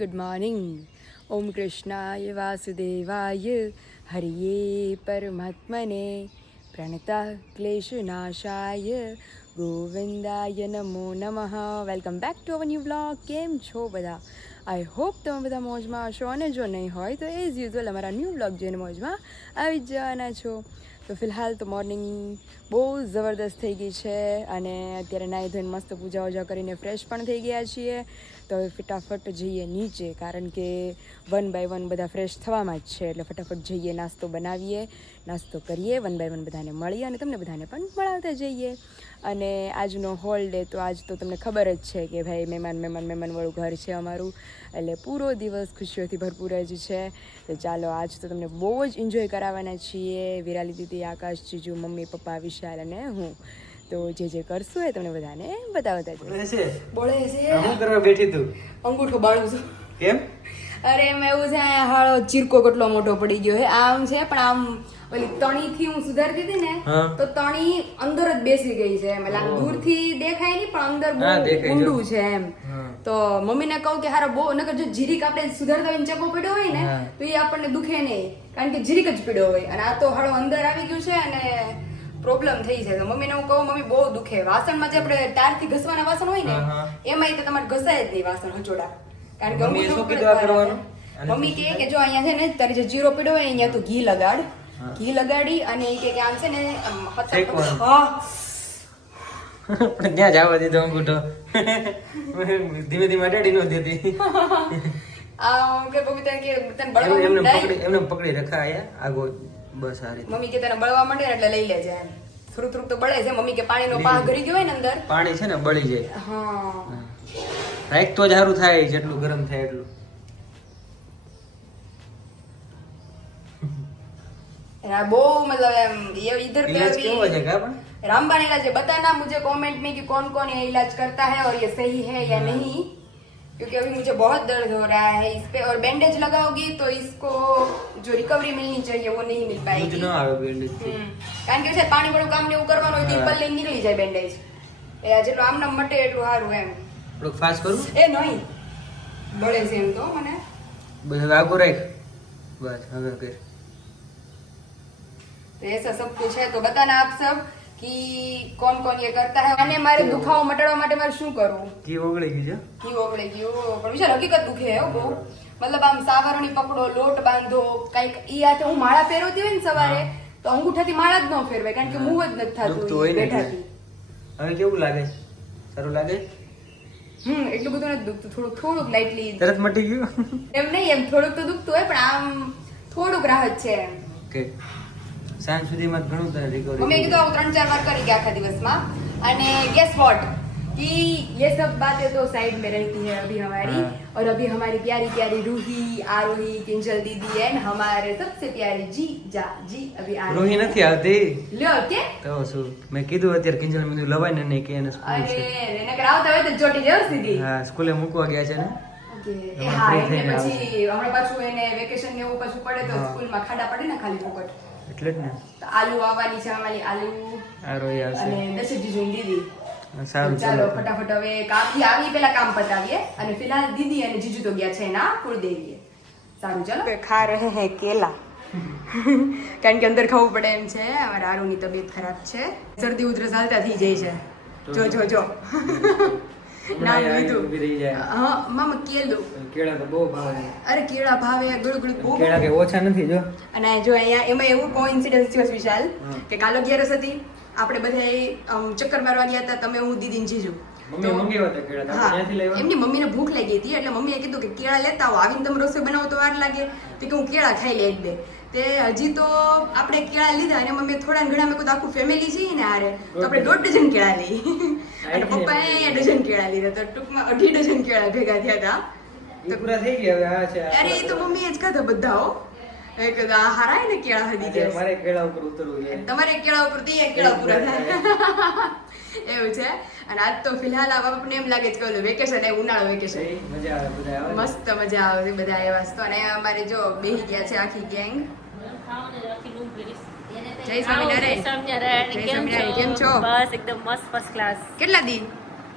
Good morning. ઓમ કૃષ્ણાય વાસુદેવાય હરિયે પરમાત્મને પ્રણતા ક્લેશનાશાય ગોવિંદાય નમો નમઃ. Welcome back to our new vlog. કેમ છો બધા? આઈ હોપ તમે બધા મોજમાં હશો, અને જો નહીં હોય તો એઝ યુઝ્યુઅલ અમારા ન્યૂ વ્લોગ જોઈને મોજમાં આવી જ જવાના છો. તો ફિલહાલ તો મોર્નિંગ બહુ જબરદસ્ત થઈ ગઈ છે, અને અત્યારે નાહી ધોઈને મસ્ત પૂજા વૂજા કરીને ફ્રેશ પણ થઈ ગયા છીએ. તો હવે ફટાફટ જઈએ નીચે, કારણ કે 1 by 1 બધા ફ્રેશ થવામાં જ છે. એટલે ફટાફટ જઈએ, નાસ્તો બનાવીએ, નાસ્તો કરીએ, 1 by 1 બધાને મળીએ અને તમને બધાને પણ મળાવતા જઈએ. અને આજનો હોલ ડે તો આજ તો તમને ખબર જ છે કે ભાઈ મહેમાનવાળું ઘર છે અમારું, એટલે પૂરો દિવસ ખુશીઓથી ભરપૂર જ છે. તો ચાલો આજ તો તમને બહુ જ એન્જોય કરાવવાના છીએ, વિરાલી દીદી, આકાશ, જીજુ, મમ્મી, પપ્પા, વિશાલ અને હું. તો જે કરશું એ તમને બધાને બતાવતા જઈએ. બોલે છે હું કરવા બેઠી તું? અંગૂઠો બાળું છું. કેમ? અરે એમાં એવું છે, હાળો ચીરકો કેટલો મોટો પડી ગયો છે. આમ છે પણ આમ ઓલી તણીથી હું સુધારતી હતી ને તો તણી અંદર જ બેસી ગઈ છે. એટલે દૂરથી દેખાય નહીં પણ અંદર બહુ ઊંડું છે એમ. તો મમ્મીને કહું કે હારો બહુ નકર જો જીરીક આપણે સુધારતા હોય ચકો પડ્યો હોય ને તો એ આપણને દુખે નહીં, કારણ કે જીરીક જ પડ્યો હોય. અને આ તો હાડો અંદર આવી ગયું છે અને પ્રોબ્લેમ થઈ છે. તો મમ્મીને હું કહું મમ્મી બહુ દુખે. વાસણમાં જે આપણે તારથી ઘસવાના વાસણ હોય ને એમાં તો તમારે ઘસાય જ નહીં વાસણ હચોડા, કારણ કે મમ્મી કે જો અહીંયા છે ને તારી જે જીરો પડ્યો હોય અહીંયા તું ઘી લગાડ. ઘી લગાડી અને એ કે આમ છે ને ત્યાં જવા દીધો અંગૂઠો. ધીમે ધીમે અડાડી નો દેતી. એમને પકડી રખાયા આગો. બસ આ રીતે મમ્મી કે તને બળવા માંડે ને એટલે લઈ લેજે એમ. થોડું તો બળે છે. મમ્મી કે પાણીનો પાહ ગરી ગયો હોય ને અંદર, પાણી છે ને બળી જાય. હા રાખ તો જ સારું થાય, જેટલું ગરમ થાય એટલું. બહુ मतलब ये इधर पे इलाज क्यों हो जाएगा अपन? रामबाण इलाज है. बताना मुझे कमेंट में कि कौन कौन ये इलाज करता है और ये सही है या नहीं, क्योंकि अभी मुझे बहुत दर्द हो रहा है इस पे. और बैंडेज लगाओगी तो इसको जो रिकवरी मिलनी चाहिए वो नहीं मिल पाएगी. કારણ કે છે પાણી વાળું કામ ને એવું કરવાનું હોય તો પલ્લે નીકળી જાય બેન્ડેજ. જેટલું આમ નામ મટે એટલું સારું એમ. થોડુંક ફાસ્ટ કરું? એ નહીં બળે છે એમ તો મને. બસ હવે આગો રાખ. બસ હવે કર. तो ऐसा सब कुछ है. तो बताना आप सब कि कौन कौन ये करता है. અને મારે દુખાવો મટાડવા માટે મારે શું કરવું? ઘી ઓગળી ગયું છે. ઘી ઓગળી ગયું પણ વિચાર હકીકત દુખે હે બહુ. મતલબ આમ સાવરણી પકડો, લોટ બાંધો, કઈક ઈ આ હું માળા ફેરવતી હોય ને સવારે તો અંગૂઠાથી માળા જ ન ફેરવાય, કારણ કે મૂવ જ નથી થતું બેઠાથી. હવે કેવું લાગે? સારું લાગે? એટલું બધું નથી દુખતું, થોડુંક લાઇટલી. તરત મટી ગયું? એમ નહીં, એમ થોડુંક તો દુખતું હોય પણ આમ થોડુંક રાહત છે એમ. ઓકે. સાંજ સુધીમાં ઘણું તને રિકવરી. મમ્મી કીધું આવું 3-4 વાર કરી ગયા આખા દિવસમાં. અને गेस व्हाट कि ये सब बातें तो साइड में रहती है अभी हमारी. और अभी हमारी प्यारी प्यारी रूही, आरोही, किंजल दीदी एंड हमारे सबसे प्यारी जी अभी आ रूही નથી આવતી. લ્યો કે તો શું મેં કીધું અત્યારે કિંજલ મને લવાય ને કે એને સ્કૂલ છે. અરે એને કરાવતા હોય તો ચોટી જાવ સીધી. હા, સ્કૂલે મૂકવા ગયા છે ને. ઓકે. હા એને પછી હમણાં પાછું એને વેકેશન ને એવું પાછું પડે તો સ્કૂલમાં ખાડા પડે ને ખાલી ફોકટ. એટલે જ ને. તો આલુ આવવાની છે અમારી, આલુ આરોહી આવશે અને દશરથજી જોઈ દીદી. સારું ચાલો ફટાફટ હવે કામ આવી પેલા કામ પતાવીએ. અને ફિલહાલ દીદી અને જીજુ તો ગયા છે એના કુળદેવીએ. સારું ચાલો. ખા રહે હે કેલા. કારણ કે અંદર ખાવું પડે એમ છે. અમારા આરુની તબિયત ખરાબ છે, શરદી ઉધરસ હાલતા થઈ જાય છે. જો નામ લીધું. હા મામા કેળું. કેળા તો બહુ ભાવે. અરે કેળા ભાવે, ગળું બહુ. કેળા કે ઓછા નથી જો. અને જો અહીંયા એમાં એવું કોઇન્સિડન્સ થયો વિશાલ કે કાલો 11 હતી, આપણે બધા ચક્કર મારવા ગયા હતા, તમે, હું, દીદી ને જીજુ. એમની મમ્મીને ભૂખ લાગી હતી એટલે મમ્મીએ કીધું કે કેળા લેતા આવો, આવીને તમે રસોઈ બનાવો તો વાર લાગે. તો કે હું કેળા ખાઈ લે 1-2. તે હજી તો આપણે કેળા લીધા અને મમ્મી થોડા ઘણા મેં કીધું આખું ફેમિલી છે ને આરે તો આપણે 1.5 ડઝન કેળા લઈ. અને પપ્પાએ 1 ડઝન કેળા લીધા, તો ટૂંકમાં 2.5 ડઝન કેળા ભેગા થયા હતા. પૂરા થઈ ગયા હવે. અરે એ તો મમ્મીએ જ ખાધા બધા હો. હારાય ને કેળા હદી કે મારે કેળા ઉપર ઉતરવું છે. તમારે કેળા ઉપર તો કેળા પૂરા થાય એવું છે. અને આજ તો ફિલહાલ આપણને એમ લાગે છે કે વેકેશન એ ઉનાળો વેકેશન મજા આવે, બધા આવે, મસ્ત મજા આવે બધા આવ્યા છે. અને અમારે જો બેહી ગયા છે આખી ગેંગ. જય સ્વામિનારાયણ. સ્વામિનારાયણ. કેમ છો? કેમ છો? બસ એકદમ મસ્ત ફર્સ્ટ ક્લાસ. કેટલા દી?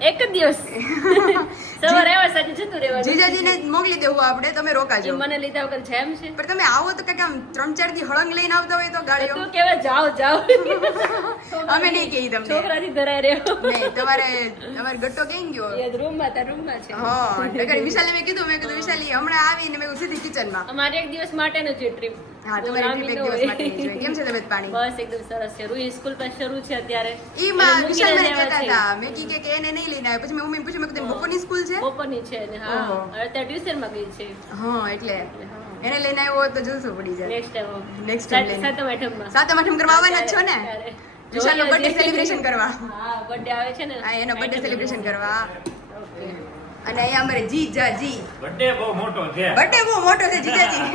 એક જ દિવસ સવારે આવ્યા સાચું જતું રહેવાનું જીજાજીને મોકલી દેવું આપણે, તમે રોકાજો. મને લીધા વગર જેમ છે પણ તમે આવો તો કંઈક આમ 3-4 દી હળંગ લઈને આવતા હોય તો ગાડીઓ. તું કેવા જાઓ જાઓ અમે નહીં કહી તમને. છોકરાથી ધરાય રહ્યો નહીં, તમારે ગટ્ટો ક્યાં ગયો? એ રૂમમાં છે હા, નકર વિશાલે મેં કીધું વિશાલી હમણાં આવીને મેં સીધી કિચનમાં. અમારે એક દિવસ માટેનો છે ટ્રીપ હા, તમારી ટ્રીપ એક દિવસ માટેની છે. કેમ છે તબિયત પાણી? બસ એકદમ સરસ છે. રૂહી સ્કૂલ પણ શરૂ છે અત્યારે. ઈ માં વિશાલ મને કહેતા હતા, મેં કી કે એને નહીં લઈને આવ્યો. પછી મેં મમ્મીને પૂછ્યું, મેં કીધું બપોરની સ્કૂલ છે? બપોરની છે ને હા. ઓહો. હવે અત્યારે ટ્યુશનમાં ગઈ છે. હા, એટલે એને લઈને આવ્યો હોત તો જલસો પડી જાય. નેક્સ્ટ ટાઈમ નેક્સ્ટ ટાઈમ લઈને. સાતમ આઠમમાં. સાતમ આઠમ કરવા આવવાના જ છો ને? વિશાલનો બર્થડે સેલિબ્રેશન કરવા. હા, બર્થડે આવે છે ને. હા, એનો બર્થડે સેલિબ્રેશન કરવા. અને અહીંયા અમારે જીજાજી. બર્થડે બહુ મોટો છે. બર્થડે બહુ મોટો છે જીજાજી.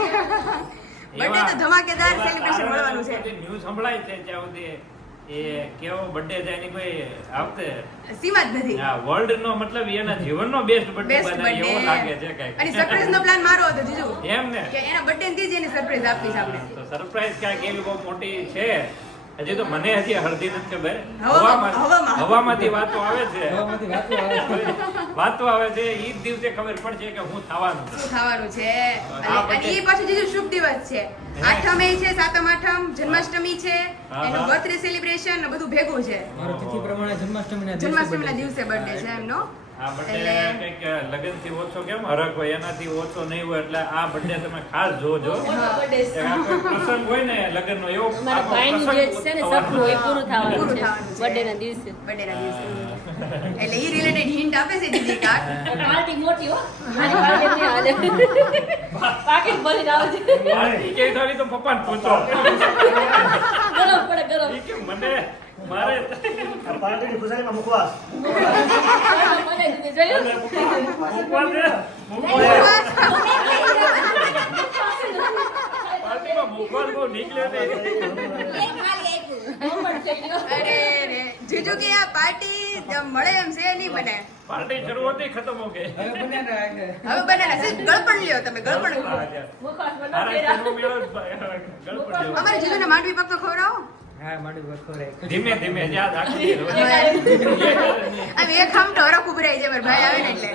બર્થડે તો ધમાકેદાર સેલિબ્રેશન મળવાનું છે. ન્યૂઝ સંભળાય છે ત્યાં સુધી એ કેવો બર્થડે છે એની કોઈ આવતે સીમા જ નથી. આ વર્લ્ડ નો મતલબ એના જીવનનો બેસ્ટ બર્થડે બેસ્ટ બનાવી એવો લાગે છે બર્થડે. કઈક. અને સરપ્રાઈઝ નો પ્લાન મારો હતો જીજુ. એમ ને કે એના બર્થડે ની જ એની સરપ્રાઈઝ આપીશ આપણે. તો સરપ્રાઈઝ ક્યાંક એ બહુ મોટી છે. હજી તો મને હજી હળદી નથી ખબર. હવામાં. હવામાંથી વાતો આવે છે. હવામાંથી વાતો આવે છે. વાતો આવે છે ઈ જ દિવસે ખબર પડશે કે હું થવાનું છે. શું ખાવાનું છે. હા, અને એ પાછું જીજુ શુભ દિવસ છે. આઠમે છે, સાતમ આઠમ, જન્માષ્ટમી છે, એનો બર્થડે સેલિબ્રેશન ને બધું ભેગું છે. મારો તિથિ પ્રમાણે જન્માષ્ટમીના જન્માષ્ટમીના દિવસે બર્થડે છે એમનો. આ બર્થડે કંઈક લગન થી ઓછો કેમ હરખ હોય એનાથી ઓછો નહીં હોય એટલે આ બર્થડે તમે ખાસ જોજો. બર્થડે કે આ કોઈ પ્રસંગ હોય ને લગન નો એવો મારા આખો ભાઈનું જે છે ને પ્રસંગ સપનું એ પૂરું થવાનું પૂરું છે થવાનું છે. બર્થડે ના દિવસે. બર્થડે ના દિવસે. એટલે ઈ રિલેટેડ હિન્ટ આપે છે દીદી કાક. પાર્ટી મોટી હો મારી પાર્ટી નહીં હાલે પાકીટ ભરીને આવજે ઈ કે થોડી તો પપ્પાને પૂછો. ગરમ પડે ગરમ ઈ કે મને મારે પાર્ટીની ખુશાલીમાં મુખવાસ. મને દીધી જોયું મૂકવા દે. પાર્ટીમાં મૂકવાનું બહુ નીકળે ને. અરે રે જીજુ કે આ પાર્ટી મળે એમ છે નહીં બને. પાર્ટી શરૂ હતી ખતમ હો ગઈ. હવે બનાના રાખે. હવે બનાના છે ગળપણ લ્યો તમે ગળપણ. મુખવાસ બનાવ મારા કર્યા. તેનો મેળો જ ગળપણ જેવો. અમારે જીજુને માંડવી પાક તો ખવડાવો. હા, માડું વખોરે. ધીમે ધીમે યાદ રાખી આમ એક ખામટો હરખ ઉભરાઈ જાય મારા ભાઈ આવે ને એટલે.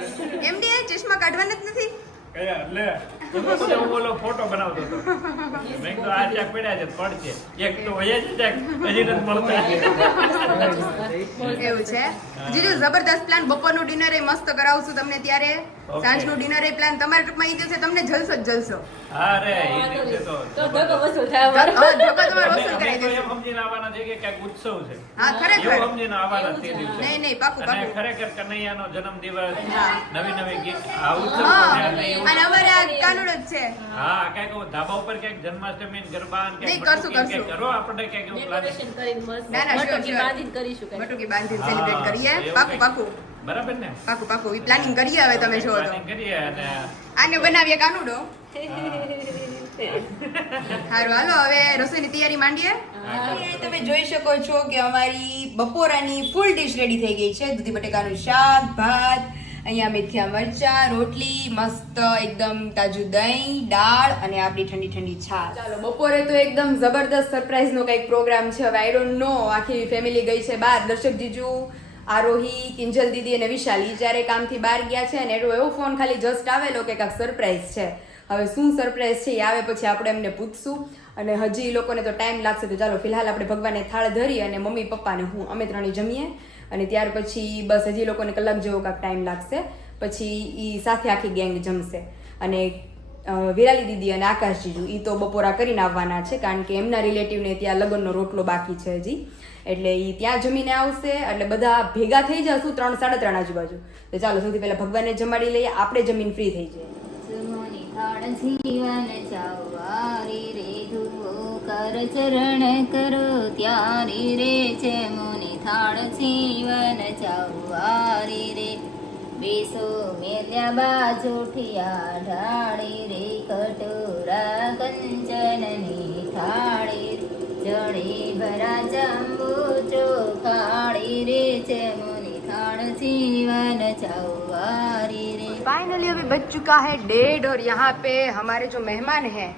એમડી એ ચશ્મા કાઢવાના જ નથી. કયા લે હું ઓલો ફોટો બનાવતો હતો. મેં કીધું આ જ્યાં પડ્યા છે પડશે. એક તો હોય જ ક્યાંક હજી નથી મળતા. એવું છે જીજુ જબરદસ્ત પ્લાન. બપોરનું ડિનર એ મસ્ત કરાવશું તમને ત્યારે. સાંજનું ડિનર એ પ્લાન તમારા ટૂંકમાં ઈ દિવસે તમને જલસો જ જલસો. અરે એ દિવસે તો તો ધક્કો વસૂલ થાય અમારો. હા ધક્કો તમારો વસૂલ અમે કરાવી તો દેશું. એમ સમજીને આવવાના છે કે ક્યાંક ઉત્સવ છે. હા ખરેખર. એવું સમજીને આવવાના તે દિવસે. નહીં નહીં પાકું અને પાકું. ખરેખર કનૈયાનો જન્મદિવસ હા. નવી નવી ગીત આ ઉત્સવ હા છે અને એવું. અને અમારે આ કાનુડો જ છે. હા ક્યાંક ધાબા ઉપર ક્યાંક જન્માષ્ટમી ગરબા ને નહીં, ક્યાંક કરશું, બટુકી ને કરશું. ક્યાંક કરો આપણે ક્યાંક એવું પ્લાન. ડેકોરેશન કરીને મસ્ત ના, ના, sure, મટકી sure. બાંધીને કરીશું કંઈક. બટુકી બાંધીને સેલિબ્રેટ કરીએ. એવું પાકું કંઈક. પાકું બરાબર ને પાકું પાકું. ઈ પ્લાનિંગ કરીએ હવે તમે જો તો. Planning કરીએ અને આને બનાવીએ કાનુડો. સારું હાલો હવે રસોઈની તૈયારી માંડીએ. અહીંયા તમે જોઈ શકો છો કે અમારી બપોરાની ફૂલ ડીશ રેડી થઈ ગઈ છે. દૂધી બટેકાનું શાક, ભાત, અહીંયા મેથીયા મરચા, રોટલી, મસ્ત એકદમ તાજું દહીં, દાળ અને આપણી ઠંડી ઠંડી છાશ. ચાલો બપોરે તો એકદમ જબરદસ્ત સરપ્રાઈઝ નો કંઈક પ્રોગ્રામ છે. હવે આઈ ડોન્ટ નો આખી ફેમિલી ગઈ છે બહાર. દર્શક જીજુ, આરોહી, કિંજલ દીદી અને વિશાલ ઈ જ્યારે કામથી બહાર ગયા છે ને એવો ફોન ખાલી જસ્ટ આવેલો કે કાંઈક સરપ્રાઈઝ છે. હવે શું સરપ્રાઈઝ છે એ આવે પછી આપણે એમને પૂછશું. અને હજી એ લોકોને તો ટાઈમ લાગશે તો ચાલો ફિલહાલ આપણે ભગવાનને થાળ ધરી અને મમ્મી પપ્પા ને હું અમે ત્રણેય જમીએ. અને ત્યાર પછી બસ હજી લોકોને કલાક જેવો કાંઈક ટાઈમ લાગશે. પછી ઈ સાથે આખી ગેંગ જમશે. અને વિરાલી દીદી અને આકાશ જીજુ ઈ તો બપોરા કરીને આવવાના છે કારણ કે એમના રિલેટિવને ત્યાં લગ્નનો રોટલો બાકી છે હજી. એટલે ઈ ત્યાં જમીને આવશે. એટલે બધા ભેગા થઈ જશું 3-3:30 આજુબાજુ. તો ચાલો સૌથી પહેલા ભગવાનને જમાડી લઈએ, આપણે જમીન ફ્રી થઈ જઈએ. જીવન ચાવારી રે ધુઓ કર ચરણ કરો ત્યારી રે છે મુનિ થાળ જીવન ચાવારી રે બેસો મેલ્યા બાજોઠિયા ઢાળી રે કટોરા કંચનની થાળી જડે ભરા જાંબુ ચોખાડી રે છે મુનિ થાળ જીવન ચાવારી રે. फाइनली अभी बज चुका है 1:30 और यहाँ पे हमारे जो मेहमान हैं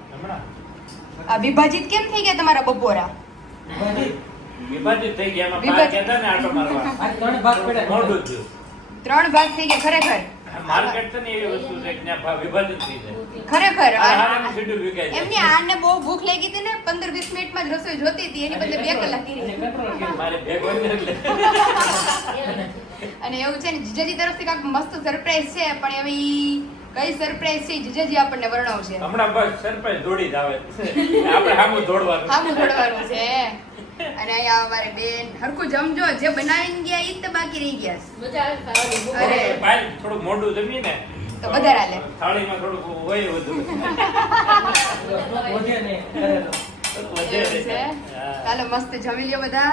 विभाजित केम થઈ ગયા તમારા બપોરા? વિભાજિત થઈ ગયા એમાં વિભાજિત. બાર કહેતા ને આટો મારવા આ ત્રણ ભાગ પડ્યા. મોઢું થયું 3 ભાગ થઈ ગયા ખરેખર માર્કેટ છે ને એવી વસ્તુ છે કે ત્યાં ભાવ વિભાજિત થઈ જાય. ખરેખર આ હારાનું schedule વિકાય જાય. એમની આને બહુ ભૂખ લાગી હતી ને 15-20 મિનિટમાં જ રસોઈ જોતી હતી એની બદલે 2 કલાક કરી મારે ભેગો ને એટલે અને એવું છે ને જીજાજી તરફથી કાંઈક મસ્ત સરપ્રાઈઝ છે પણ હવે ઈ કઈ સરપ્રાઈઝ છે ઈ જીજાજી આપણને વર્ણવશે હમણાં બસ સરપ્રાઈઝ દોડી જ આવે આપણે સામું દોડવાનું આમ દોડવાનું છે અને અહીંયા અમારે બેન હરખું જમજો જે બનાવીને ગયા ઈ જ તો બાકી રહી ગયા મજા આવે ખાવાની. અરે ભાઈ થોડુંક મોઢું જમીએ ને તો વધારે હાલે થાળીમાં થોડુંક હોય વધુ વધે ને કરેલો. વધે એવું છે હા. ચાલો મસ્ત જમી લ્યો બધા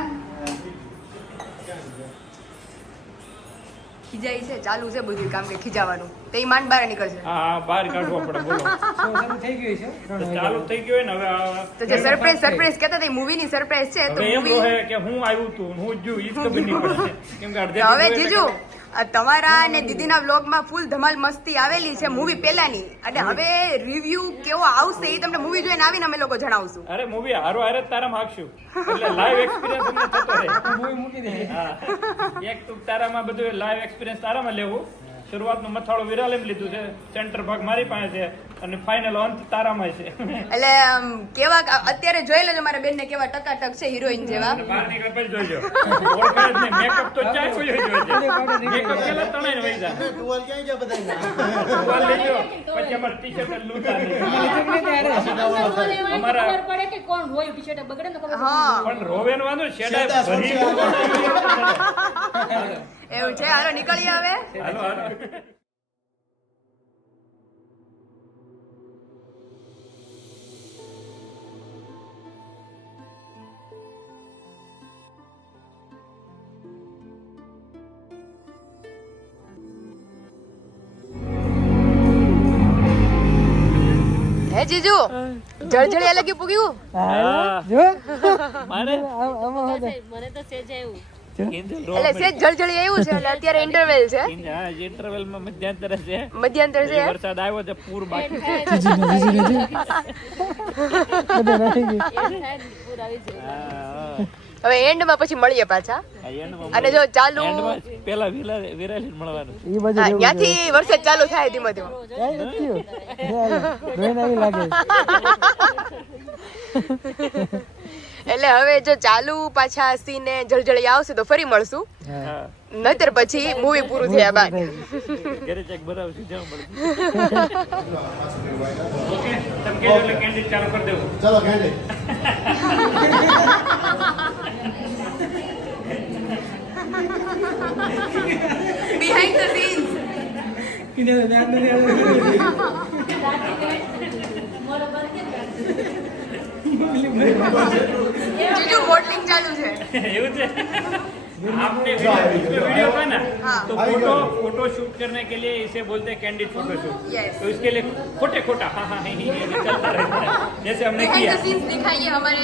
ખીજાઈ છે ચાલુ છે બધું કામ કે ખીજાવાનું તો ઈ માંડ બહાર નીકળશે હા બહાર કાઢવો પડે બોલો શરૂ થઈ ગયું છે તો ચાલુ થઈ ગયું હોય ને હવે તો જે સરપ્રાઈઝ કહેતા હતા મૂવી ની સરપ્રાઈઝ છે તો હવે એમ મૂવી રહે કે હું આવ્યું તું હું જ જોઉં ઈ જ ખબર નહીં પડે કેમ કે અડધે હવે video જીજુ એટલે આ તમારા અને દીદીના વ્લોગમાં ફૂલ ધમાલ મસ્તી આવેલી છે મૂવી પહેલાની અને હવે રિવ્યુ કેવો આવશે એ તમને મૂવી જોઈને આવીને અમે લોકો જણાવશું અરે મૂવી હારો હારે જ તારામાં હાંકશું એટલે લાઈવ એક્સપિરિયન્સ અમને થતો રહે મૂવી મૂકી દે હા એક તું તારામાં બધું લાઈવ એક્સપિરિયન્સ તારામાં લેવું શરૂઆતનું મથાળું વિરાલ એમ લીધું છે સેન્ટર ભાગ મારી પાસે છે અને ફાઇનલ અંત તારામાં છે એટલે કેવા અત્યારે જોઈ લેજો મારા બેન ને કેવા ટકાટક છે હિરોઈન જેવા બહાર નીકળે પછી જોઈજો ઓળખાય જ નહીં મેકઅપ તો ચાય કોઈ જોઈજો મેકઅપ પેલા તણાઈને વહી જાય ટુવાલ ક્યાં ગયા બધા ટુવાલ લેજો પછી અમારે ટી-શર્ટ લૂંટા નહીં અમારા ખબર પડે કે કોણ રોયું ટી-શર્ટ બગડે ને ખબર હા પણ રોવેન વાંધો શેડા ભરી એવું છે હાલો નીકળી આવે હાલો હાલો હે જીજુ જળજળિયા લગી પૂગ્યું જો મારે મને તો સેજ આવ્યું એટલે સેજ જળજળી આવ્યું છે એટલે અત્યારે ઇન્ટરવેલ છે હા ઇન્ટરવલ માં મધ્યાંતર છે મધ્યાંતર છે વરસાદ આવ્યો છે પૂર બાકી છે હવે એન્ડ માં પછી મળીએ પાછા અને જો ચાલુ પેલા વિરાલી મળવાનું ત્યાંથી વરસાદ ચાલુ થાય ધીમે ધીમે એટલે હવે જો ચાલુ પાછા સીને જળજળી આવશે તો ફરી મળશું નહીતર પછી મૂવી પૂરું થયા બાદ ઘરે ચેક બરાબર જવા મળે ઓકે તમે કેજો એટલે કેન્ડિડ ચાલુ કરી દેવું ચલો કેન્ડી બિહાઇન્ડ ધ સીન્સ જીજુ મોડલિંગ ચાલુ છે એવું છે आपने वीडियो का ना हाँ। तो फोटो शूट करने के लिए इसे बोलते हैं कैंडिड फोटो शूट Yes. तो इसके लिए खोटा हाँ हाँ ये चलता रहता है जैसे हमने बिहाइंड किया द सीन्स दिखाइए हमारे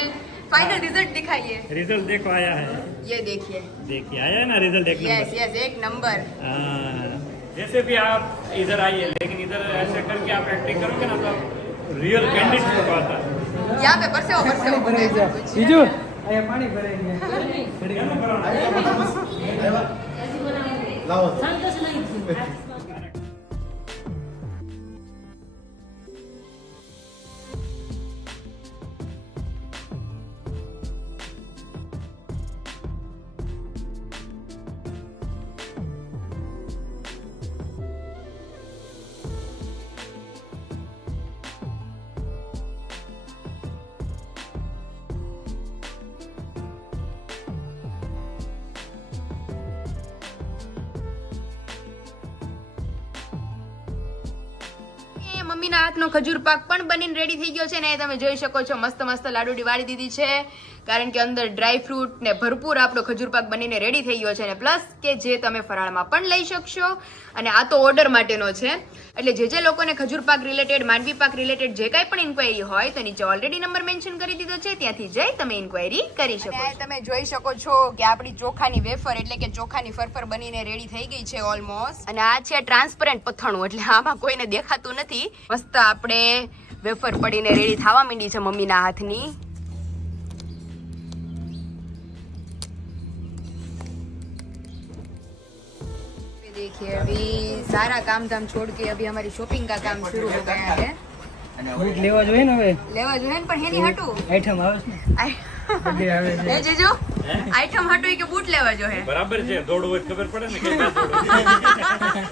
फाइनल रिजल्ट दिखाइए रिजल्ट देखो आया है ये देखिए देखिए आया है ना रिजल्ट एक यस नंबर यस एक नंबर हाँ, जैसे भी आप इधर आइए लेकिन इधर ऐसे करके आप एक्टिंग करोगे ना तो रियल कैंडिड फोटो आता है यहाँ पे परसेવો बोले ऐसा कुछ બીજું અહીંયા પાણી ભરાઈ ગયા લાવો સંતોષ નહીં થયું. મમ્મીના હાથનો ખજૂર પાક પણ બનીને રેડી થઈ ગયો છે ને તમે જોઈ શકો છો મસ્ત મસ્ત લાડુડી વાળી દીધી છે કારણ કે અંદર ડ્રાય ફ્રૂટ ને ભરપૂર આપણો ખજૂર પાક બનીને રેડી થઈ ગયો છે ને પ્લસ કે જે તમે ફરાળમાં પણ લઈ શકશો અને આ તો ઓર્ડર માટેનો છે એટલે જે લોકોને ખજૂર પાક રિલેટેડ માંડવી પાક રિલેટેડ જે કાંઈ પણ ઇન્ક્વાયરી હોય તો નીચે ઓલરેડી નંબર મેન્શન કરી દીધો છે ત્યાંથી જઈ તમે ઇન્ક્વાયરી કરી શકો છો તમે જોઈ શકો છો કે આપણી ચોખાની વેફર એટલે કે ચોખાની ફરફર બનીને રેડી થઈ ગઈ છે ઓલમોસ્ટ અને આ છે ટ્રાન્સપરન્ટ પથ્થણું એટલે આમાં કોઈને દેખાતું નથી મસ્ત આપણે વેફર પડીને રેડી થવા માંડી છે મમ્મીના હાથની देखिए अभी सारा काम धाम छोड़ के अभी हमारी शॉपिंग का काम शुरू हो गया है બૂટ લેવા જોઈએ ને હવે લેવા જોઈએ ને પણ હેની હટું આઈટમ આવે છે ને બર્થડે આવે છે હે જીજુ આઈટમ હટું કે બૂટ લેવા જોઈએ બરાબર છે દોડવું હોય તો ખબર પડે ને કે ના દોડવું.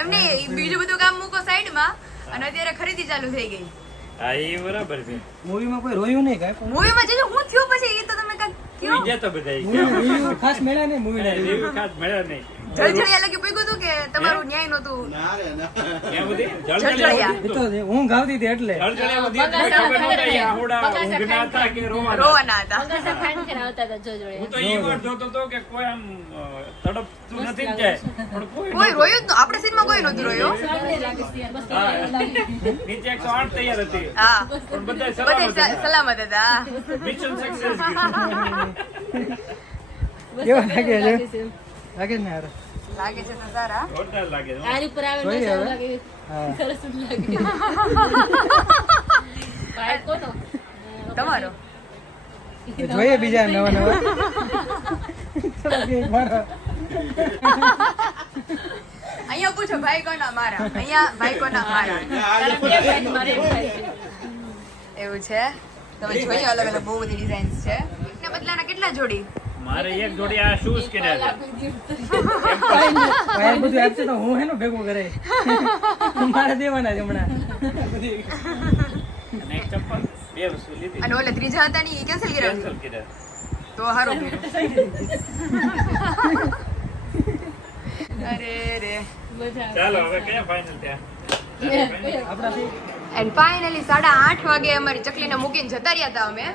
એમ નહીં બીજું બધું કામ મૂકો સાઈડમાં અને અત્યારે ખરીદી ચાલુ થઈ ગઈ હા એ બરાબર છે મૂવીમાં કોઈ રોયું નહીં કાંઈ પણ મૂવીમાં જીજુ હું થયું પછી એ તો તમે કાંઈક કયો ગયા તો બધા મૂવી ખાસ મળ્યા ને મૂવી ના રિવ્યુ ખાસ મળ્યા નહીં જળજળિયા લગી પૂગ્યું હતું કે તમારું ન્યાય નહોતું ત્યાં બધી જળજળિયા. એ તો ઊંઘ આવતી હતી એટલે જળજળિયા બધી કોઈ ખબર નહોતી આહોડા ઊંઘના હતા કે રોવાના. રોવાના હતા બગાસા ખાઈને ખાઈને આવતા હતા જોડે હું તો ઈ વાર જોતો તો કે કોઈ આમ તડપતું નથી જ જાય પણ કોઈ કોઈ રોયું જ ન આપણે સીનમાં કોઈ નહોતું રોયો નીચે 108 તૈયાર હતી હા પણ બધા બધે સલામત હતા. સલામત હતા મિશન સક્સેસ કેવા લાગે છે લાગે ને યાર લાગે છે તો સારા જોરદાર લાગે છે. આરી ઉપર આવે જોઈએ ને હવે. લાગે હા સરસ જ લાગે ભાઈ કોનો તમારો જોઈએ બીજા નવા નવા મારા અહીંયા પૂછો ભાઈ કોના મારા અહીંયા ભાઈ કોના મારા તારા બે ભાઈ મારે એક ભાઈ છે. એવું છે તમે જોઈએ અલગ અલગ બહુ બધી ડિઝાઇન્સ છે ને બદલાના કેટલા જોડી મારે એક જોડી આ શૂઝ કર્યા છે ભાઈ બધું આપશે તો હું હેનો ભેગું કરે મારે દેવાના છે હમણાં અને એક ચપ્પલ બે વસ્તુ લીધી અને ઓલે ત્રીજા હતા ની કેન્સલ કર્યા કેન્સલ કર્યા. તો સારું અરે રે મજા ચાલો હવે ક્યાં ફાઇનલ ત્યાં આપણાથી એન્ડ ફાઇનલી 8:30 વાગે અમારી ચકલીને મૂકીને જતા રહ્યા હતા અમે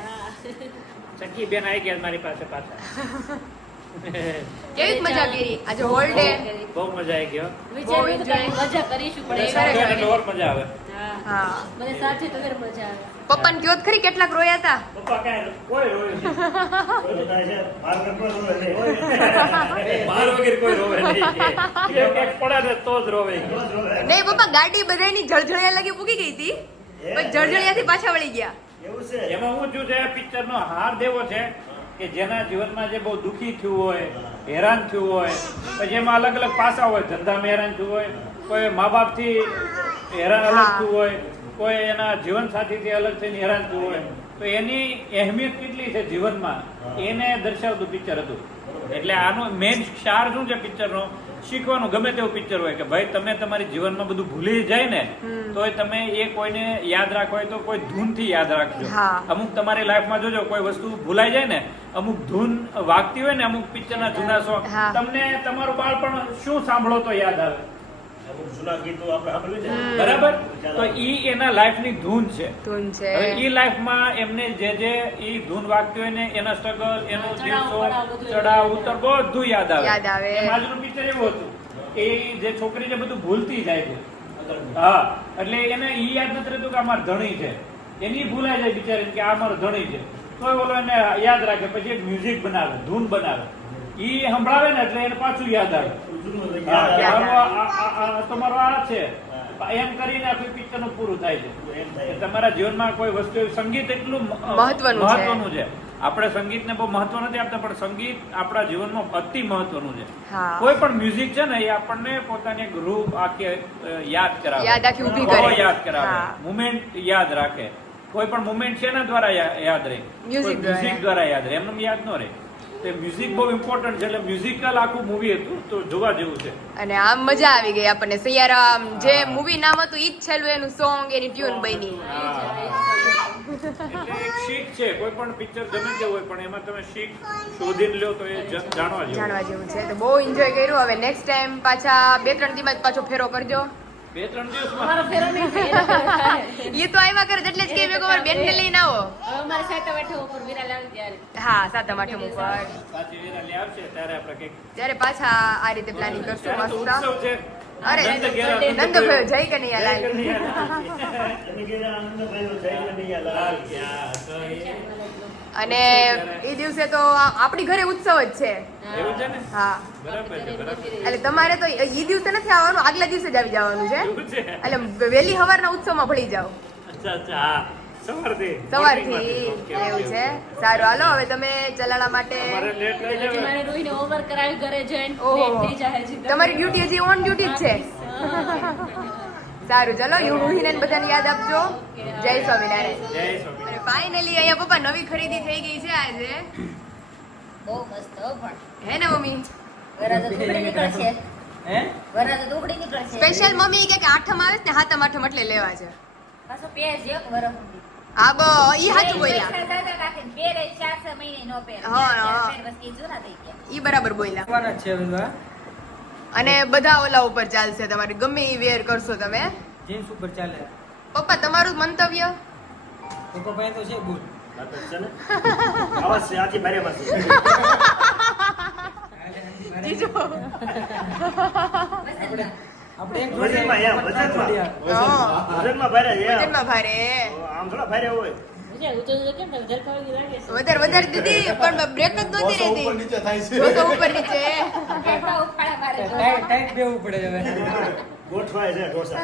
ચક્કી બેન આવી ગયા મારી પાસે પાછા કેવી મજા કરી આજે હોલ ડે બહુ મજા આવી ગયો વિચાર્યું હતું કે મજા કરીશું પણ એ ખરેખર. એટલે ઓર મજા આવે હા હા મને સાથે તો ફેર મજા આવે પપ્પાને કયો જ ખરી કેટલાક રોયા હતા પપ્પા કાંઈ કોઈ રોવે નહીં. કોઈ થાય છે માર કોઈ રોવે નહીં. માર વગર કોઈ રોવે નહીં એક એક પડે ને તો જ રોવે નહીં પપ્પા ગાડી બધાની જળજળિયા લાગી પૂકી ગઈ હતી પછી જળજળિયાથી પાછા વળી ગયા એવું છે એમાં હું છું છે પિક્ચર નો હાર દેવો છે કે જેના જીવનમાં જે બહુ દુઃખી થયું હોય હેરાન થયું હોય પછી એમાં અલગ અલગ પાસા હોય ધંધામાં હેરાન થયું હોય કોઈ મા બાપથી હેરાન અલગ થયું હોય કોઈ એના જીવન સાથીથી અલગ થઈને હેરાન થયું હોય તો એની અહેમિયત કેટલી છે જીવનમાં એને દર્શાવતું પિક્ચર હતું એટલે આનો મેઇન સાર શું છે પિક્ચરનો શીખવાનું ગમે તેવું પિક્ચર હોય કે ભાઈ તમે તમારી જીવનમાં બધું ભૂલી જાય ને તોય તમે એ કોઈને યાદ રાખવા હોય તો કોઈ ધૂનથી યાદ રાખજો હા. અમુક તમારી લાઈફમાં જોજો કોઈ વસ્તુ ભૂલાઈ જાય ને અમુક ધૂન વાગતી હોય ને અમુક પિક્ચરના જૂના સોંગ હા. તમને તમારું બાળપણ શું સાંભળો તો યાદ આવે અમુક જૂના ગીતો આપણે સાંભળ્યું છે બરાબર તો ઈ એના લાઈફની ધૂન છે ધૂન છે હવે ઈ લાઈફમાં એમને જે ઈ ધૂન વાગતી હોય ને એના સ્ટ્રગલ એનો દિવસો ચડાવ ઉતર બધું યાદ યાદ આવે. આવે એમ આજનું પિક્ચર એવું હતું એ જે છોકરી છે બધું ભૂલતી જાય છે હા એટલે એને ઈ યાદ નથી રહેતું કે આ મારો ધણી છે એની ભૂલાઈ જાય બિચારી કે આ મારો ધણી છે તો ઓલો એને યાદ રાખે પછી એક મ્યુઝિક બનાવે ધૂન બનાવે ઈ સંભળાવે ને એટલે એને પાછું યાદ આવે જૂનું હા, યાદ કે આવે. આ તમારો આ છે એમ કરીને આખું પિક્ચર નું પૂરું થાય છે એમ થાય. કે તમારા જીવનમાં કોઈ વસ્તુ સંગીત એટલું મહત્વનું છે. મહત્વનું છે આપણે સંગીતને બહુ મહત્વ નથી આપતા પણ સંગીત આપણા જીવનમાં અતિ મહત્વનું છે હા. કોઈ પણ મ્યુઝિક છે ને એ આપણને પોતાની એક રૂહ આખી યાદ કરાવે યાદ આખી ઊભી બહુ કરે. યાદ કરાવે હા. મુમેન્ટ યાદ રાખે કોઈ પણ મુમેન્ટ છે એના દ્વારા યાદ રહે Music કોઈ મ્યુઝિક દ્વારા યાદ રહે એમને યાદ ન રહે તો મ્યુઝિક બહુ ઇમ્પોર્ટન્ટ છે એટલે મ્યુઝિકલ આખું મૂવી હતું તો જોવા જેવું છે અને આમ મજા આવી ગઈ આપણને સૈયારામ જે મૂવી નામ હતું ઈ જ છેલ્લું એનું સોંગ એની ટ્યુન બની એટલે એક શીખ છે કોઈ પણ પિક્ચર ગમે તે હોય પણ એમાં તમે શીખ શોધીને લ્યો તો એ જાણવા જેવું જાણવા જેવું છે તો બહુ એન્જોય કર્યું હવે નેક્સ્ટ ટાઈમ પાછા 2-3 દિવસ પાછો ફેરો કરજો 2-3 દિવસમાં અમારો ફેરો નહીં થાય એ તો આવ્યા કરે એટલે જ કે મેં કવર બેન ને લઈને આવો હવે અમારે સાથે બેઠો ઉપર વિરા લાવી ત્યારે હા 7મ 8મ ઉપર પાછી વેરાલી આવશે ત્યારે આપણે કંઈક ત્યારે પાછા આ રીતે પ્લાનિંગ કરશું ત્યારે તો મસ્ત ઉત્સવ છે અરે નંદ ઘેરા, નંદ ભયો જય કનૈયા લાલ તમે કે આનંદભાઈ જઈને નહીં યાદ આવે. અને એ દિવસે તો આપણી ઘરે ઉત્સવ જ છે એવું છે ને હા બરાબર છે બરાબર છે. એટલે તમારે તો ઈ દિવસે નથી આવવાનું આગલા દિવસે જ આવી જવાનું છે એવું છે એટલે વહેલી સવારના ઉત્સવમાં ભળી જાઓ અચ્છા અચ્છા હા સવારથી એવું છે. સારું, હાલો હવે તમે ચલાળા માટે મારે લેટ થઈ જાય મારે રોઈને હોમવર્ક કરાવી ઘરે જઈને ઓહો. late થઈ જાય છે. તમારી ડ્યુટી હજી ઓન ડ્યુટી જ છે. સારું, ચલો યુહીને બધાને યાદ આપજો. જય સ્વામિનારાયણ. જય સ્વામી. અને ફાઇનલી અહીંયા પપ્પા નવી ખરીદી થઈ ગઈ છે આજે, બહુ મસ્ત હો પણ હે ને મમ્મી? વરાજો ટુકડી નીકળશે હે વરાજો ટુકડી નીકળશે સ્પેશિયલ મમ્મી કે આઠમ આવે છે ને હાથમ આઠમ એટલે લેવા છે. પાછો પેજ એક વરસ સુધી. હા ઈ સાચું બોલ્યા. પૈસા દાદા રાખીને પહેરે 4-6 મહિને નો પહેરે. હા, ચાર હા. પહેર બસ ઈ જૂના થઈ ગયા. ઈ બરાબર બોલ્યા. આવવાના જ છે બધું આ અને બધા ઓલા ઉપર ચાલશે, તમારે ગમે ઈ વેર કરશો તમે. જીન્સ ઉપર ચાલે પપ્પા તમારું મંતવ્ય? પપ્પા પાસે તો છે બૂટ આ તો છે ને આવાજ છે આથી બારે માં છે જીજો આપણે એક વજનમાં યાર, વજનમાં. વજનમાં ભારે છે યાર. વજનમાં ભારે. આમ થોડા ભારે હોય વિચાર, ઊંચો ઊંચો કેમ થાય? ઝરખાવી લાગે છે. વધારે દીદી પણ બ્રેક જ નહોતી રહેતી. જોશો ઉપર નીચે. કેટલા ઉફાળા મારે જો. ટાઈટ બેવું પડે હવે ગોઠવાય છે ઢોસા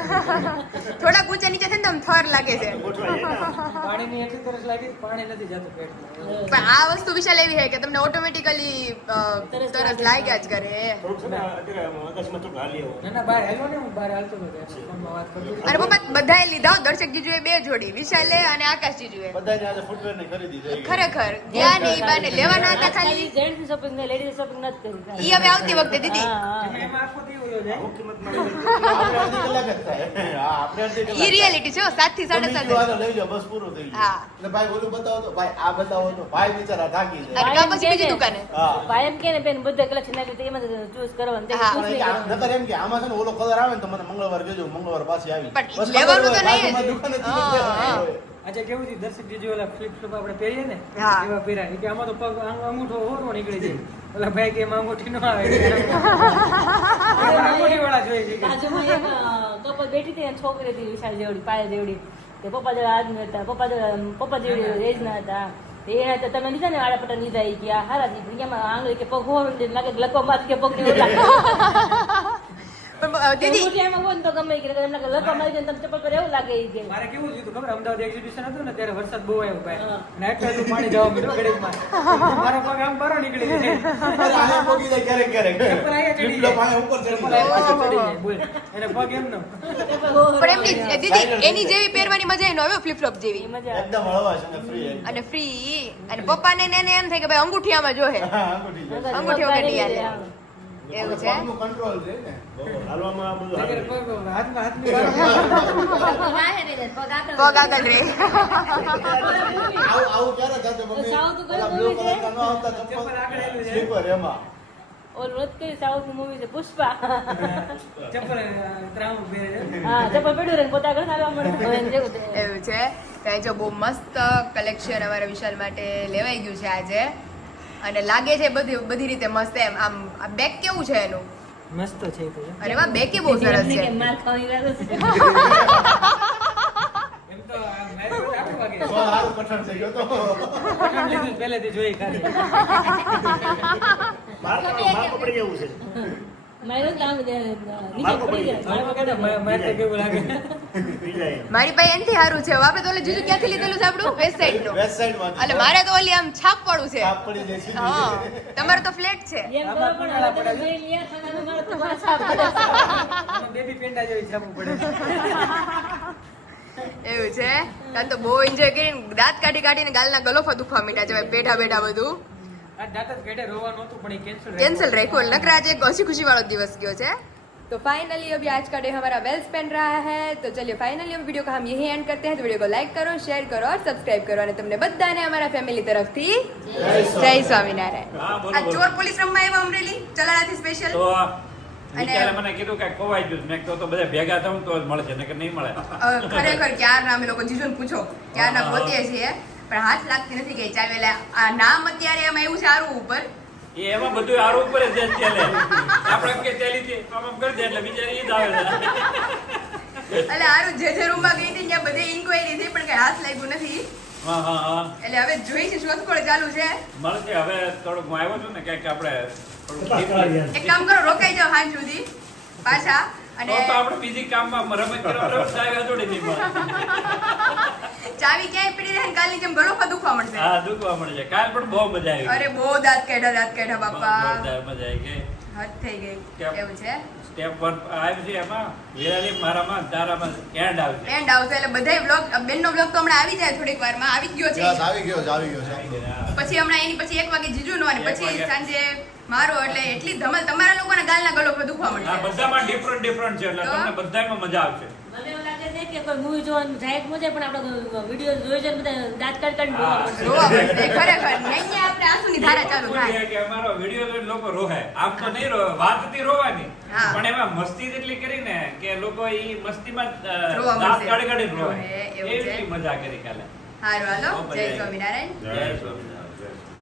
થોડાક ઊંચા નીચે થાય ને તો આમ થર લાગે છે. ગોઠવાય છે ને પાણીની એટલી તરસ લાગી પાણી નથી જતું પેટમાં પણ આ વસ્તુ વિશાલ એવી છે કે તમને ઓટોમેટિકલી તરસ લાગ્યા જ કરે. થોડુંક છે ને અત્યારે આકાશમાં થોડુંક હાલી આવો. ના બહાર હેલો ને હું બહાર હાલતો હતો ફોનમાં વાત કરતો હતો. અને પપ્પા બધાએ લીધા હો. દર્શક જીજુએ 2 જોડી, વિશાલે અને આકાશ જીજુએ. બધાને આજે ફૂટવેરની ખરીદી થઈ ગઈ. ખરેખર ગયા ને ઈ બાને લેવાના હતા ખાલી. ખાલી જેન્ટ્સ શોપિંગ ને લેડીઝ શોપિંગ નથી કરી. ઈ હવે આવતી વખતે દીદી. એમાં આખો દી વયો જાય આવું કિંમતમાં લઈ લેજો. આપણે અડધી કલાક જ થાય. હા, આપણે અડધી કલાક ઈ રિયાલિટી છે 7 થી તમે 7:30. બીજું હાલો લઈ જાઓ, બસ પૂરું થઈ ગયું. હા. એટલે ભાઈ ઓલું બતાવો તો, ભાઈ આ બતાવો તો, ભાઈ બિચારા થાકી જાય. અને કા પછી બીજી દુકાને. હા. ભાઈ એમ કે ને બેન બધે કલેક્શન નાખ્યું તો એમાં ચૂઝ કરવાનું તે હા. choose પણ નહીં એ કે કરવાનું. નકર એમ કે આમાં છે ને ઓલો કલર આવે ને તો મને મંગળવાર કહેજો, મંગળવાર પાછી આવી. પણ બસ લેવાનું તો ખબર હોય, નહીં જ. બાજુમાં દુકાને થી હા, નીકળ્યા હા. હોય. આજે કેવું છે દર્શક જીજુ ઓલા ફ્લિપ ફ્લોપ આપણે પહેરીએ ને હા. એવા પહેર્યા ઈ કે આમાં તો પગ અંગૂઠો હોરો નીકળી જાય ઓલા ભાઈ કે એમાં અંગૂઠી ન આવે અંગૂઠી વાળા જોઈએ છે કે. બાજુમાં એક કપલ બેઠી હતી ને છોકરી હતી વિશાલ જેવડી પાયલ જેવડી તે પપ્પા જેવા આદમી હતા પપ્પા જેવડી એજ ના હતા તે એને તો તમે લીધા ને આડા પટા લીધા ઈ કે આ હારા દી એમાં આંગળી કે પગ હોવાનું લાગે કે લકો મારી કે પગ ને ઓલા પણ દીદી અંગૂઠી એમાં હોય ને તો ગમે કે એમ લાગે લકો મારી જાય ને તમે ચપ્પલ પર એવું લાગે ઈ કે મારે કેવું થયું હતું ખબર અમદાવાદ એક્ઝિબિશન હતું ને ત્યારે વરસાદ બહુ આવ્યો ભાઈ હા. અને એટલું બધું પાણી જવા મળ્યું ઘડીકમાં મારો પગ આમ બહાર નીકળી જાય અરે આને પોગી જાય ક્યારેક ક્યારેક. ચપ્પલ અહીંયા ચડી લીપડો જાય. પાણી ઉપર ચડી ચપ્પલ જાય. અહીંયા પાછળ ચડી જાય બોલ એને પગ એમ ન પણ એમની દીદી એની જેવી પહેરવાની મજા નો આવે ફ્લિપ ફ્લોપ જેવી. મજા આવે. એકદમ હળવા છે ને free એકદમ. અને ફ્રી અને પપ્પાને ને એને એમ થાય કે ભાઈ અંગૂઠિયામાં જોહે. હા, અંગૂઠી જાય. અંગૂઠી વગર નહીં હાલે. એવું છે. પગનું control છે ને. હાલવામાં આ બધું નકર હાલે. પગ હાથમાં પગ વાહે રહી જાય, પગ આગળ પગ આગળ રે. આવું ક્યારે થતું મમ્મી? સાઉથ ઉપર ઓલા blue movie colour ના ન આવતા ચપ્પલ? ચપ્પલ આગળ આવેલું છે. Slipper એમાં. ઓલું રદ કરી સાઉથ ની મૂવી છે પુષ્પા ચપ્પલ ત્રાઉ પહેરે છે. હા ચપ્પલ પડ્યું રહે પોતા આગળ ચાલવા મળે જેવું છે. એવું છે. કઈ જો બહુ મસ્ત કલેક્શન અમારા વિશાલ માટે લેવાઈ ગયું છે આજે અને લાગે છે બધી રીતે મસ્ત એમ. આમ આ બેગ કેવું છે એનું? મસ્ત છે એ તો અરે વાહ, બેગ કે બહુ સરસ એમને છે. કે માર ખાવાની વારો છે. એમ તો આ મારી પાસે આખો વાગે તો હારું પઠાણ થઈ ગયો તો. પઠાણ લીધું પહેલેથી જોઈ ખાલી માર પડી જવું છે માર્યો તો આમ નીચે પડી જાય. મારે કહેતા મારે તો કેવું લાગે પી જાય મારી પાસે એનથી સારું છે. આપણે તો ઓલે જીજુ ક્યાંથી લીધેલું છે આપણું વેસ્ટ સાઈડ નું. West side માંથી. એટલે મારે તો ઓલી આમ છાપ વાળું છે. છાપ પડી જાય સીધી. હા, તમારે તો ફ્લેટ છે. એમ કરો પણ હવે તમે જોઈ લ્યા ખાનામાં મારે તો બસ આ પડે. બેબી પેંડા જેવી છાપવું પડે એવું છે. કાલ તો બહુ એન્જોય કરીને દાંત કાઢીને ગાલના ગલોફા દુખવા મીઠા છે બેઠા બેઠા બધું આ દાંત જ ઘેડે રોવા નહોતું પણ એ कैंसिल राखो नकरा आज एक हंसी खुशी वाला दिवस गयो है. तो फाइनली अभी आज का डे हमारा वेल स्पेंड रहा है. तो चलिए फाइनली हम वीडियो को हम यही एंड करते हैं. तो वीडियो को लाइक करो, शेयर करो और सब्सक्राइब करो અને તમને બધાને અમારા ફેમિલી તરફથી જય સ્વામિનારાયણ. હા, બોલો, આ બોલો. ચોર પોલીસ રમવા આવ્યા અમરેલી ચલાળાથી સ્પેશિયલ. તો વિચારે મને કીધું કે ખોવાઈ ગયું મેં કીધું તો બધા ભેગા થવું તો જ મળશે નકર નહીં મળે ખરેખર ક્યારના અમે લોકો જીજુને પૂછો ક્યારના ગોતીએ છીએ પણ હાથ લાગતી નથી ગઈ ચાવેલા. આ નામ અત્યારે એમ આવ્યું છે આરું ઉપર. એ એમાં બધું આરો ઉપર જ ચાલે આપણે કે તેલીથી આમ આમ કરી દે એટલે બિચારી ઈદ આવે છે એટલે આરું જે રૂમમાં ગઈ હતી ત્યાં બધે ઇન્ક્વાયરી થઈ પણ કઈ હાથ લાગ્યું નથી. હા હા હા એટલે હવે જોઈ છે શોધખોળ ચાલુ છે. મળશે હવે થોડુંક હું આવ્યો છું ને ક્યાંક આપણે થોડુંક તપાસ કરાવી એક કામ કરો રોકાઈ જાઓ હાંજ સુધી પાછા અને તો આપણે બીજી કામમાં રમત કરવા ચાવી હજોડી નહીં મળે. ચાવી ક્યાંય પડી રહે ને કાલની જેમ ગળો પર દુખવા મળશે. હા દુખવા મળે છે. કાલ પણ બહુ મજા આવી. અરે બહુ દાંત કાઢ્યા બાપા. જોરદાર મજા આવી ગઈ. હદ થઈ ગઈ. કેમ? એવું છે. સ્ટેપ 1 આવ્યું છે એમાં વિરાલી મારામાં તારામાં એન્ડ આવશે. એન્ડ આવશે એટલે બધાય વ્લોગ બેનનો વ્લોગ તો હમણાં આવી જાય થોડીક વારમાં આવી જ ગયો છે. યસ, આવી ગયો છે, આવી ગયો છે આપણો. પછી હમણાં એની પછી 1 વાગે જીજુનો અને 1 પછી વાગે. સાંજે મારો એટલે એટલી ધમાલ તમારા લોકોના ગાલના ગળો પર દુખવા આ મળશે. બધામાં ડિફરન્ટ છે એટલે તો? તમને બધામાં મજા આવશે. મને એવું લાગે છે કે કોઈ મૂવી જોવાનું જાય મજા પણ આપણે વિડીયો જોઈ જાય બધા દાંત કાઢ જોવા મળશે. રોવા મળશે ખરેખર. અહીંયા આપણે આંસુની ધારા ચાલુ એવું થાય. છે કે અમારો વિડીયો જોઈને લોકો રોહે. આમ તો નહીં રોવે, વાતથી રોવાની. હા. પણ એમાં મસ્તી જેટલી કરીને કે લોકો ઈ મસ્તીમાં રોવા દાંત મળશે. કાઢી કાઢીને રોવે. રોવે, એવું છે. એવી મજા કરી કાલે. હારું હાલો. બહુ મજા જય આવી. સ્વામિનારાયણ. જય સ્વામિનારાયણ.